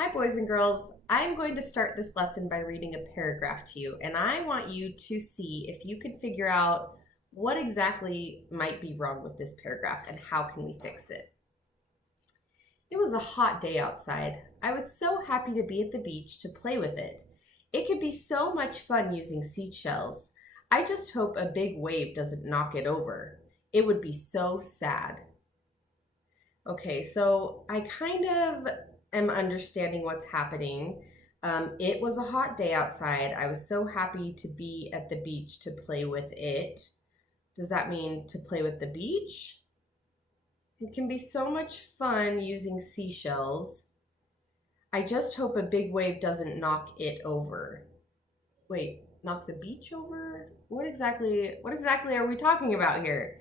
Hi, boys and girls. I'm going to start this lesson by reading a paragraph to you, and I want you to see if you can figure out what exactly might be wrong with this paragraph and how can we fix it. It was a hot day outside. I was so happy to be at the beach to play with it. It could be so much fun using seashells. I just hope a big wave doesn't knock it over. It would be so sad. Okay, so I kind of am understanding what's happening. It was a hot day outside. I was so happy to be at the beach to play with it. Does that mean to play with the beach? It can be so much fun using seashells. I just hope a big wave doesn't knock it over. Wait, knock the beach over? What exactly are we talking about here?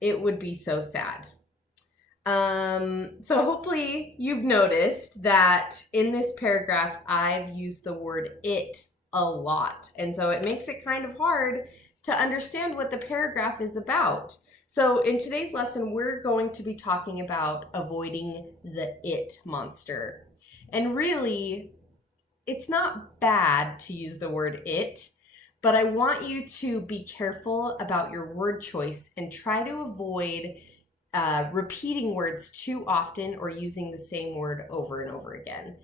It would be so sad. So hopefully you've noticed that in this paragraph, I've used the word it a lot. And so it makes it kind of hard to understand what the paragraph is about. So in today's lesson, we're going to be talking about avoiding the it monster. And really, it's not bad to use the word it, but I want you to be careful about your word choice and try to avoid repeating words too often or using the same word over and over again.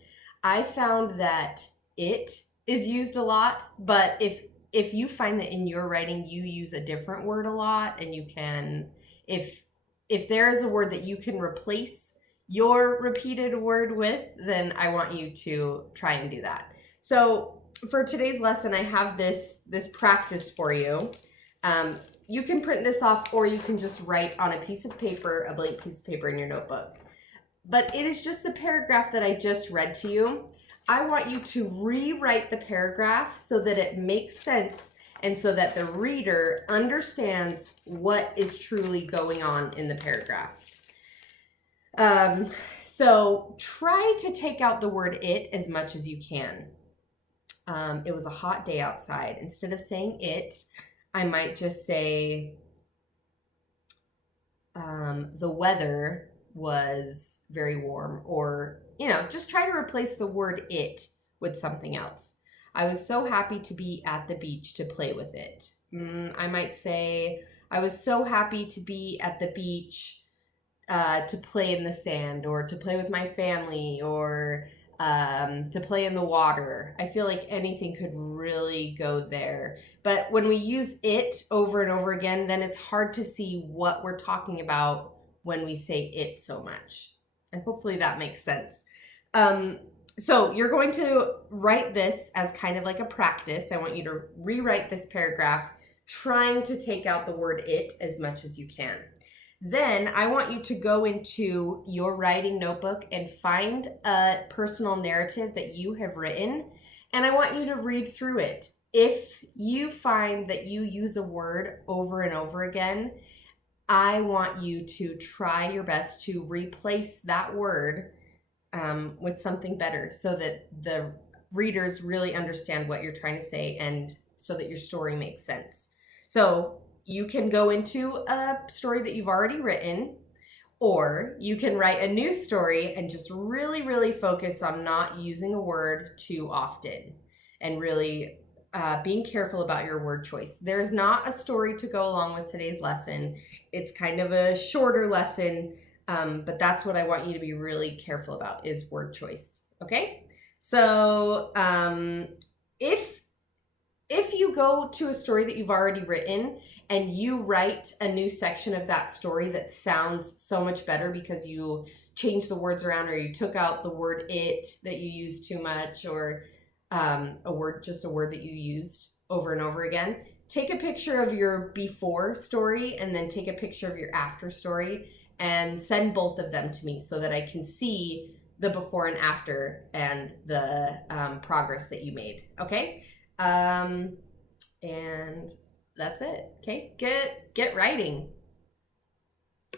I found that it is used a lot, but if you find that in your writing you use a different word a lot, and you can, if there is a word that you can replace your repeated word with, then I want you to try and do that. So for today's lesson, I have this practice for you. You can print this off, or you can just write on a piece of paper, a blank piece of paper in your notebook. But it is just the paragraph that I just read to you. I want you to rewrite the paragraph so that it makes sense and so that the reader understands what is truly going on in the paragraph. So try to take out the word it as much as you can. It was a hot day outside. Instead of saying it, I might just say the weather was very warm, or, just try to replace the word it with something else. I was so happy to be at the beach to play with it. I might say, I was so happy to be at the beach to play in the sand, or to play with my family, or to play in the water. I feel like anything could really go there. But when we use it over and over again, then it's hard to see what we're talking about when we say it so much. And hopefully that makes sense. So you're going to write this as kind of like a practice. I want you to rewrite this paragraph, trying to take out the word it as much as you can. Then I want you to go into your writing notebook and find a personal narrative that you have written, and I want you to read through it. If you find that you use a word over and over again, I want you to try your best to replace that word with something better, so that the readers really understand what you're trying to say, and so that your story makes sense. So you can go into a story that you've already written, or you can write a new story and just really, really focus on not using a word too often, and really being careful about your word choice. There's not a story to go along with today's lesson. It's kind of a shorter lesson, but that's what I want you to be really careful about, is word choice. Okay? So if you go to a story that you've already written and you write a new section of that story that sounds so much better because you changed the words around, or you took out the word it that you used too much, or a word that you used over and over again, take a picture of your before story and then take a picture of your after story and send both of them to me so that I can see the before and after and the progress that you made. Okay? And that's it. Okay, get writing.